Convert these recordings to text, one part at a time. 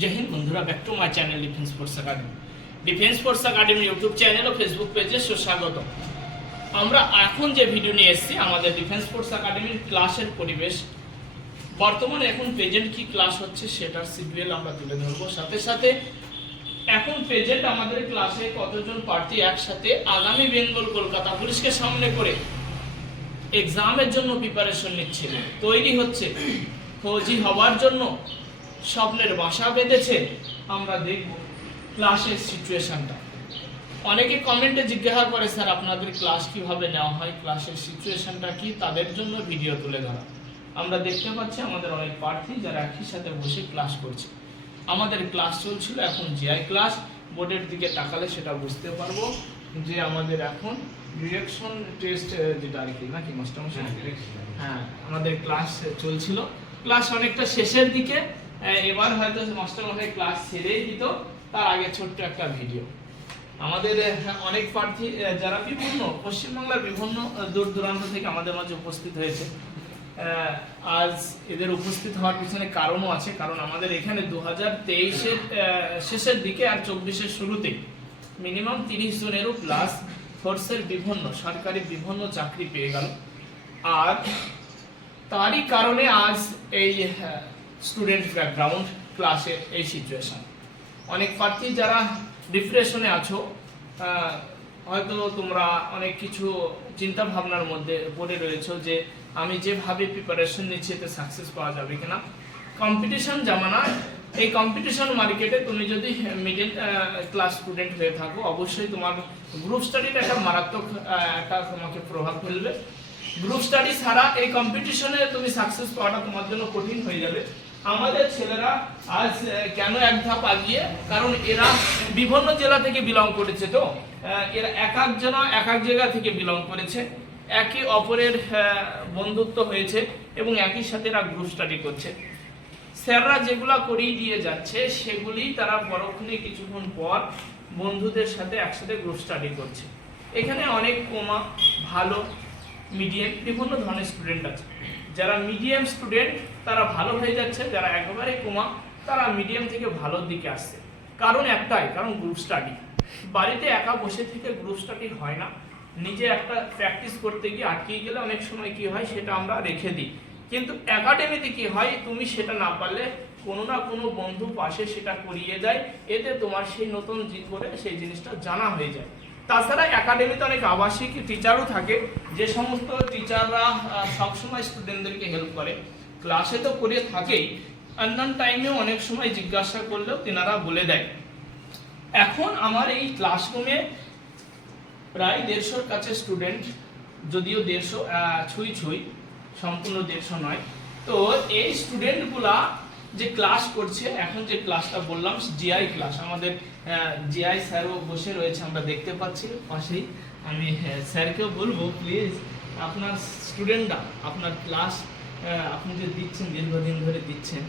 জয় হিন্দ বন্ধুরা back to my channel defence force academy defence force academy YouTube channel O Facebook পেজে সুস্বাগত আমরা এখন যে ভিডিও নিয়ে এসেছি, আমাদের ডিফেন্স ফোর্স একাডেমির ক্লাসের পরিবেশ। বর্তমানে এখন প্রেজেন্ট কি ক্লাস হচ্ছে সেটার সিডিউল আমরা তুলে ধরবো। সাথে সাথে এখন প্রেজেন্ট আমাদের ক্লাসে কতজন প্রার্থী একসাথে আগামী বেঙ্গল কলকাতা পুলিশকে সামনে করে এক্সামের জন্য প্রিপারেশন নিচ্ছে। তৈরি হচ্ছে। ফৌজি হওয়ার জন্য স্বপ্নের বাসা বেঁধেছে আমরা দেখব ক্লাসের সিচুয়েশনটা অনেকে কমেন্টে জিজ্ঞাসা করে স্যার আপনাদের ক্লাস কীভাবে নেওয়া হয়? ক্লাসের সিচুয়েশনটা কি? তাদের জন্য ভিডিও তুলে ধরা। আমরা দেখতে পাচ্ছি আমাদের অনেক প্রার্থী যারা একই সাথে বসে ক্লাস করছে। আমাদের ক্লাস চলছিল এখন জিআই ক্লাস বোর্ডের দিকে তাকালে সেটা বুঝতে পারব যে আমাদের এখন ডিরেকশন টেস্ট যেটা আর কি নাকি মাস্টারমশাই? হ্যাঁ আমাদের ক্লাস চলছিল। ক্লাস অনেকটা শেষের দিকে এবার হয়তো মাস্টারমশাই ক্লাস ছেড়েই দিত তার আগে ছোট্ট একটা ভিডিও আমাদের আহ, অনেক প্রার্থী যারা বিভিন্ন পশ্চিমবাংলার বিভিন্ন দূর দূরান্ত থেকে আমাদের মাঝে উপস্থিত হয়েছে। আজ এদের উপস্থিত হওয়ার পিছনে কারণও আছে কারণ আমাদের এখানে দু হাজার তেইশের শেষের দিকে আর চব্বিশের শুরুতে মিনিমাম তিরিশ জনেরও প্লাস ফোর্সের বিভিন্ন সরকারি বিভিন্ন চাকরি পেয়ে গেল। আর তারই কারণে আজ এই স্টুডেন্ট ব্যাকগ্রাউন্ড ক্লাসের এই সিচুয়েশন অনেক প্রার্থী যারা ডিপ্রেশনে আছো হয়তো তোমরা অনেক কিছু চিন্তা ভাবনার মধ্যে পড়ে রয়েছো যে আমি যেভাবে প্রিপারেশন নিচ্ছি, এতে সাকসেস পাওয়া যাবে কিনা। কম্পিটিশন জামানা, এই কম্পিটিশন মার্কেটে তুমি যদি মিডিল ক্লাস স্টুডেন্ট হয়ে থাকো, অবশ্যই তোমার গ্রুপ স্টাডিটা একটা মারাত্মক একটা তোমাকে প্রভাব ফেলবে। গ্রুপ স্টাডি ছাড়া এই কম্পিটিশনে তুমি সাকসেস পাওয়াটা তোমার জন্য কঠিন হয়ে যাবে। আমাদের ছেলেরা আজ কেন এক ধাপ আগিয়ে? কারণ এরা বিভিন্ন জেলা থেকে বিলং করেছে তো। এরা এক এক একজন, এক এক জায়গা থেকে বিলং করেছে। একে অপরের বন্ধুত্ব হয়েছে এবং একই সাথে এরা গ্রুপ স্টাডি করছে। স্যাররা যেগুলা করিয়ে দিয়ে যাচ্ছে, সেগুলি তারা পরক্ষণে কিছুক্ষণ পর বন্ধুদের সাথে একসাথে গ্রুপ স্টাডি করছে। এখানে অনেক কমা, ভালো মিডিয়াম বিভিন্ন ধরনের স্টুডেন্ট আছে। যারা মিডিয়াম স্টুডেন্ট তারা ভালো হয়ে যাচ্ছে, যারা একেবারে কমা তারা মিডিয়াম থেকে ভালোর দিকে আসছে। কারণ একটাই, কারণ গ্রুপ স্টাডি বাড়িতে একা বসে থেকে গ্রুপ স্টাডি হয় না। নিজে একটা প্র্যাকটিস করতে গিয়ে আটকে গেলে অনেক সময় কি হয়, সেটা আমরা রেখে দিই। কিন্তু একাডেমিতে কি হয়, তুমি সেটা না পারলে কোনো না কোনো বন্ধু পাশে সেটা করিয়ে দেয়। এতে তোমার সেই নতুন জি করে সেই জিনিসটা জানা হয়ে যায়। তাছাড়া একাডেমিতে অনেক আবাসিক টিচারও থাকে। যে সমস্ত টিচাররা সবসময় স্টুডেন্টদেরকে হেল্প করে। ক্লাসে তো করে থাকেই। অন্যান্য টাইমেও অনেক সময় জিজ্ঞাসা করলেও তেনারা বলে দেয়। এখন আমার এই ক্লাসরুমে প্রায় দেড়শোর কাছে স্টুডেন্ট যদিও দেড়শো ছুঁই ছুঁই, সম্পূর্ণ দেড়শো নয়। তো এই স্টুডেন্টগুলা যে ক্লাস করছে, এখন যে ক্লাসটা বললাম জিআই ক্লাস আমাদের জিআই স্যারও বসে রয়েছে, আমরা দেখতে পাচ্ছি পাশেই। আমি স্যারকেও বলব প্লিজ আপনার স্টুডেন্টরা আপনার ক্লাস আপনি যে দিচ্ছেন, দীর্ঘদিন ধরে দিচ্ছেন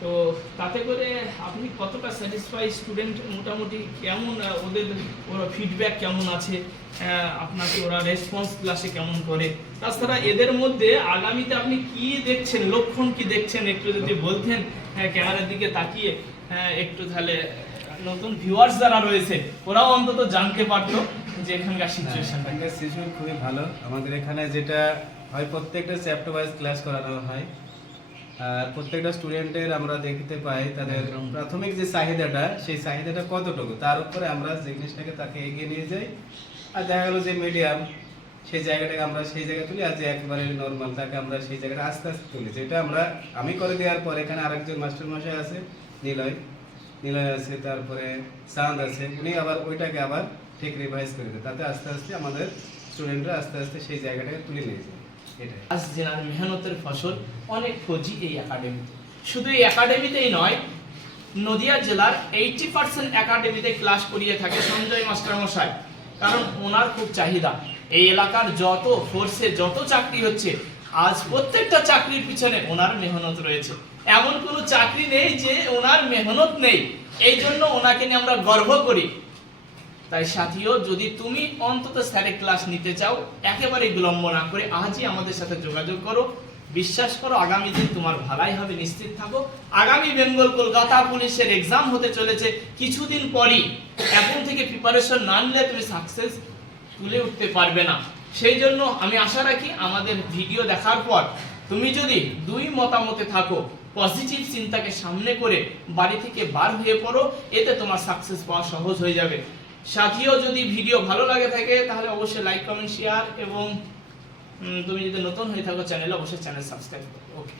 তো তাতে করে আপনি কতটা স্যাটিসফাই স্টুডেন্ট মোটামুটি? কেমন ওদের ওরা ফিডব্যাক কেমন আছে? আপনাকে ওরা রেসপন্স ক্লাসে কেমন করে? তাছাড়া এদের মধ্যে আগামীতে আপনি কি দেখছেন? লক্ষণ কি দেখছেন? একটু যদি বলতেন ক্যামেরার দিকে তাকিয়ে আহ, একটু তাহলে নতুন ভিউয়ার্স যারা রয়েছে ওরাও অন্তত জানতে পারতো যে এখানকার সিচুয়েশনটা এখানকার শিশু খুবই ভালো। আমাদের এখানে যেটা হয় প্রত্যেকটা চ্যাপ্টার ওয়াইজ ক্লাস করানো হয়। প্রত্যেকটা স্টুডেন্টের আমরা দেখতে পাই তাদের প্রাথমিক যে চাহিদাটা সেই চাহিদাটা কতটুকু? তার উপরে আমরা যে জিনিসটাকে তাকে এগিয়ে নিয়ে যাই। আর দেখা গেলো যে মিডিয়াম সেই জায়গাটাকে আমরা সেই জায়গায় তুলি আর যে একবারে নর্মাল তাকে আমরা সেই জায়গাটা আস্তে আস্তে তুলি। যেটা আমরা আমি করে দেওয়ার পর এখানে আরেকজন মাস্টার মশাই আছে নিলয়। নিলয় আছে তারপরে চাঁদ আছে উনি আবার ওইটাকে আবার ঠিক রিভাইজ করে দেয়। তাতে আস্তে আস্তে আমাদের স্টুডেন্টরা আস্তে আস্তে সেই জায়গাটাকে তুলে নিয়ে যায়। আজ মেহনতের ফসল অনেক ফৌজি এই একাডেমিতে শুধু এই একাডেমিতেই নয়, নদিয়া জেলার এইটি পার্সেন্ট একাডেমিতে ক্লাস করিয়ে থাকে সঞ্জয় মাস্টার মশাই। কারণ ওনার খুব চাহিদা। এই এলাকার যত ফোর্সে যত চাকরি হচ্ছে, আজ প্রত্যেকটা চাকরির পিছনে ওনার মেহনত রয়েছে। এমন কোনো চাকরি নেই যে ওনার মেহনত নেই। এই জন্য ওনাকে নিয়ে আমরা গর্ব করি। তাই সাথীও, যদি তুমি অন্তত স্যারের ক্লাস নিতে চাও একেবারে বিলম্ব না করে আজই আমাদের সাথে যোগাযোগ করো। বিশ্বাস করো, আগামী দিন তোমার ভালাই হবে, নিশ্চিত থাকো। আগামী বেঙ্গল কলকাতা পুলিশের এক্সাম হতে চলেছে। কিছুদিন পরই এখন থেকে প্রিপারেশন না নিলে তুমি সাকসেস তুলে উঠতে পারবে না। সেই জন্য আমি আশা রাখি আমাদের ভিডিও দেখার পর তুমি যদি দুই মতামতে থাকো পজিটিভ চিন্তাকে সামনে করে বাড়ি থেকে বার হয়ে পড়ো, এতে তোমার সাকসেস পাওয়া সহজ হয়ে যাবে। সাথীও যদি ভিডিও ভালো লাগে থাকে, তাহলে অবশ্যই লাইক কমেন্ট শেয়ার এবং তুমি যদি নতুন হয়ে থাকো চ্যানেলে অবশ্যই চ্যানেল সাবস্ক্রাইব করো। ওকে